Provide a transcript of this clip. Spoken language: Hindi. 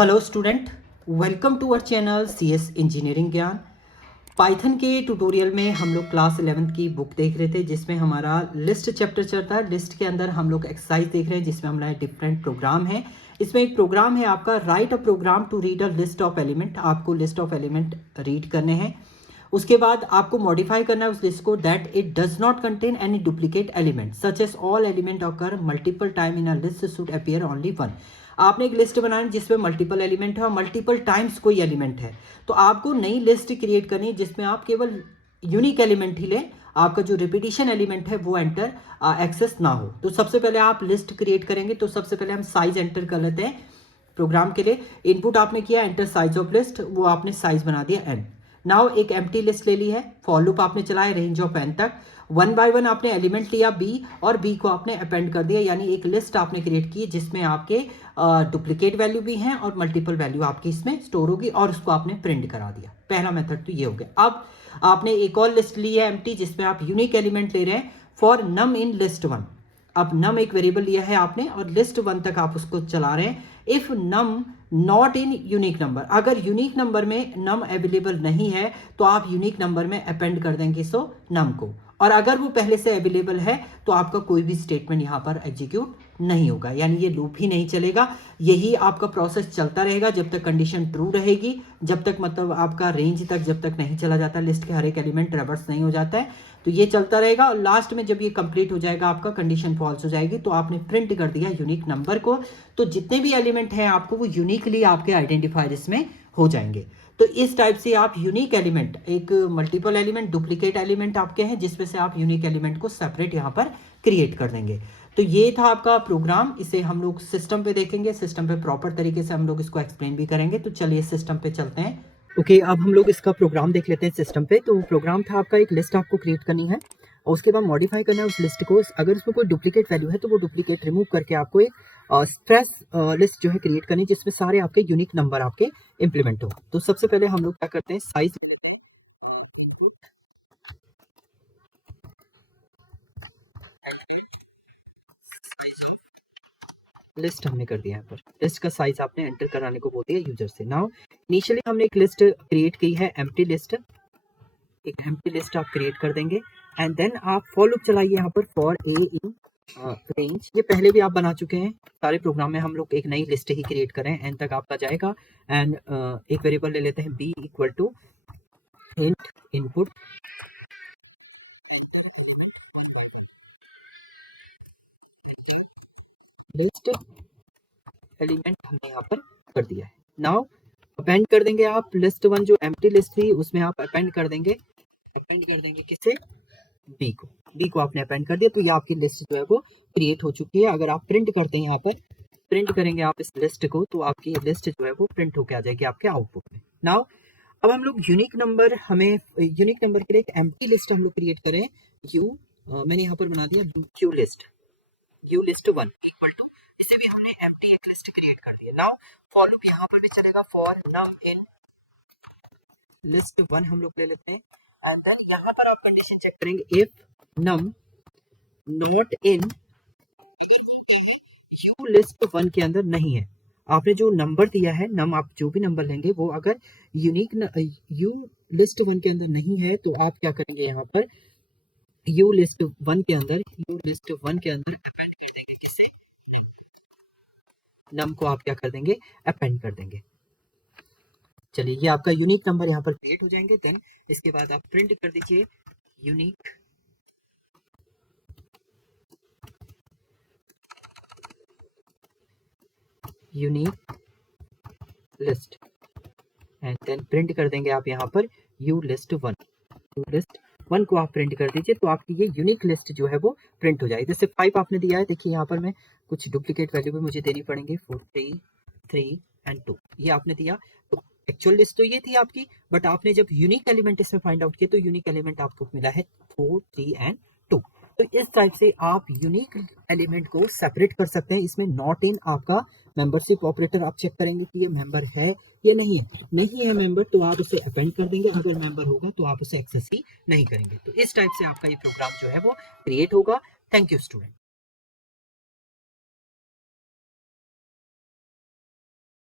Hello student, welcome to our channel CS engineering Gyan. Python के ट्यूटोरियल में हम लोग क्लास 11th की बुक देख रहे थे जिसमें हमारा लिस्ट चैप्टर चलता है। लिस्ट के अंदर हम लोग एक्सरसाइज देख रहे हैं जिसमें हमारा डिफरेंट प्रोग्राम है। इसमें एक प्रोग्राम है आपका write a program to read a list of element. आपको लिस्ट ऑफ एलिमेंट रीड करने हैं, उसके बाद आपको मॉडिफाई करना है उस लिस्ट को that it does not contain any duplicate element such as all element occur multiple time in a list should appear only one. आपने एक लिस्ट बनानी जिसमें मल्टीपल एलिमेंट है और मल्टीपल टाइम्स कोई एलिमेंट है, तो आपको नई लिस्ट क्रिएट करनी है जिसमें आप केवल यूनिक एलिमेंट ही लें, आपका जो रिपीटिशन एलिमेंट है वो एंटर एक्सेस ना हो। तो सबसे पहले आप लिस्ट क्रिएट करेंगे, तो सबसे पहले हम साइज एंटर कर लेते हैं। प्रोग्राम के लिए इनपुट आपने किया एंटर साइज ऑफ लिस्ट, वो आपने साइज बना दिया एन। नाउ एक एम्प्टी लिस्ट ले ली है, फॉर लूप आपने चलाया रेंज ऑफ एन तक, वन बाय वन आपने एलिमेंट लिया बी और बी को आपने अपेंड कर दिया, यानी एक लिस्ट आपने क्रिएट की जिसमें आपके डुप्लीकेट वैल्यू भी हैं और मल्टीपल वैल्यू आपकी इसमें स्टोर होगी और उसको आपने प्रिंट करा दिया। पहला मेथड तो ये हो गया। अब आपने एक और लिस्ट ली है एम्प्टी जिसमें आप यूनिक एलिमेंट ले रहे हैं for num in list one. अब नम एक वेरिएबल लिया है आपने और लिस्ट वन तक आप उसको चला रहे हैं। If num not in unique number, अगर यूनिक नंबर में नम अवेलेबल नहीं है तो आप यूनिक नंबर में अपेंड कर देंगे सो नम को, और अगर वो पहले से अवेलेबल है तो आपका कोई भी स्टेटमेंट यहाँ पर एग्जीक्यूट नहीं होगा, यानी ये लूप ही नहीं चलेगा। यही आपका प्रोसेस चलता रहेगा जब तक कंडीशन ट्रू रहेगी, जब तक मतलब आपका रेंज तक जब तक नहीं चला जाता, लिस्ट के हर एक एलिमेंट रिवर्स नहीं हो जाता है, तो ये चलता रहेगा। और लास्ट में जब ये कंप्लीट हो जाएगा, आपका कंडीशन फॉल्स हो जाएगी, तो आपने प्रिंट कर दिया यूनिक नंबर को, तो जितने भी एलिमेंट हैं आपको वो यूनिकली आपके आइडेंटिफायर इसमें हो जाएंगे। तो इस टाइप से आप यूनिक एलिमेंट, एक मल्टीपल एलिमेंट डुप्लीकेट एलिमेंट आपके हैं जिसमें से आप यूनिक एलिमेंट को सेपरेट यहाँ पर क्रिएट कर देंगे। तो ये था आपका प्रोग्राम, इसे हम लोग सिस्टम पे देखेंगे, सिस्टम पे प्रॉपर तरीके से हम लोग इसको एक्सप्लेन भी करेंगे। तो चलिए सिस्टम पे चलते हैं। ओके, अब हम लोग इसका प्रोग्राम देख लेते हैं सिस्टम पे। तो प्रोग्राम था आपका, एक लिस्ट आपको क्रिएट करनी है और उसके बाद मॉडिफाई करना है उस लिस्ट को। अगर उसमें कोई डुप्लीकेट वैल्यू है तो वो डुप्लीकेट रिमूव करके आपको एक फ्रेश लिस्ट जो है क्रिएट करनी जिसमें सारे आपके यूनिक नंबर आपके इंप्लीमेंट हो। तो सबसे पहले हम लोग क्या करते हैं, साइज ले लेते हैं, इनपुट लिस्ट हमने कर दिया है। पर लिस्ट का साइज आपने एंटर कराने को बोल दिया यूजर से। नाउ इनिशियली हमने एक लिस्ट क्रिएट की है एम्प्टी लिस्ट, एक एम्प्टी लिस्ट आप क्रिएट कर देंगे एंड देन आप फॉर लूप चलाइए यहाँ पर फॉर ए इन रेंज। ये पहले भी आप बना चुके हैं, सारे प्रोग्राम में हम लोग एक नई लिस्ट ही क्रिएट करें, एन तक आपका जाएगा एंड एक वेरिएबल ले लेते हैं B equal to int input list element हमने यहाँ पर कर दिया है। नाउ अपेंड कर देंगे आप लिस्ट वन, जो एम्प्टी लिस्ट थी उसमें आप अपेंड कर देंगे किसे, बी को। बी को आपने अपेंड कर दिया, तो ये आपकी लिस्ट जो है वो क्रिएट हो चुकी है। अगर आप प्रिंट करते हैं, यहाँ पर प्रिंट करेंगे आप इस लिस्ट को, तो आपकी लिस्ट जो है वो प्रिंट होकर आ जाएगी आपके आउटपुट में। नाउ अब हम लोग यूनिक नंबर, हमें यूनिक नंबर के लिए एक एम्प्टी लिस्ट हम लोग क्रिएट करें। मैंने यहाँ पर बना दिया U list one equal to, इससे भी हमने एम्प्टी एक लिस्ट क्रिएट कर दी। नाउ फॉर लूप यहाँ पर भी चलेगा for num in list one हम लोग ले लेते हैं एंड देन यहाँ पर आप कंडीशन चेक करेंगे if num not in U list one के अंदर नहीं है। आपने जो नंबर दिया है, नम आप जो भी नंबर लेंगे वो अगर यूनिक यू लिस्ट वन के अंदर नहीं है तो आप क्या करेंगे, यहाँ पर यू लिस्ट वन के अंदर अपेंड कर देंगे किससे, नम को आप क्या कर देंगे, अपेंड कर देंगे। चलिए ये आपका यूनिक नंबर यहाँ पर क्रिएट हो जाएंगे। देन इसके बाद आप प्रिंट कर दीजिए unique list and then print कर देंगे आप यहाँ पर यू लिस्ट वन को आप प्रिंट कर दीजिए, तो आपकी ये यूनिक लिस्ट जो है वो प्रिंट हो जाएगी। जैसे 5 आपने दिया है, देखिए यहाँ पर मैं कुछ डुप्लीकेट वैल्यू भी मुझे देनी पड़ेंगी, 4 3 एंड 2 ये आपने दिया। तो एक्चुअल लिस्ट तो ये थी आपकी, बट आपने जब यूनिक एलिमेंट इसमें फाइंड आउट किया तो यूनिक एलिमेंट आपको मिला है 4 3 एंड 2। तो इस टाइप से आप यूनिक एलिमेंट को सेपरेट कर सकते हैं। इसमें नॉट इन आपका मेंबरशिप ऑपरेटर आप चेक करेंगे कि ये मेंबर है या नहीं है मेंबर, तो आप उसे अपेंड कर देंगे। अगर मेंबर होगा तो आप उसे एक्सेस ही नहीं करेंगे। तो इस टाइप से आपका ये प्रोग्राम जो है वो क्रिएट होगा। Thank you student.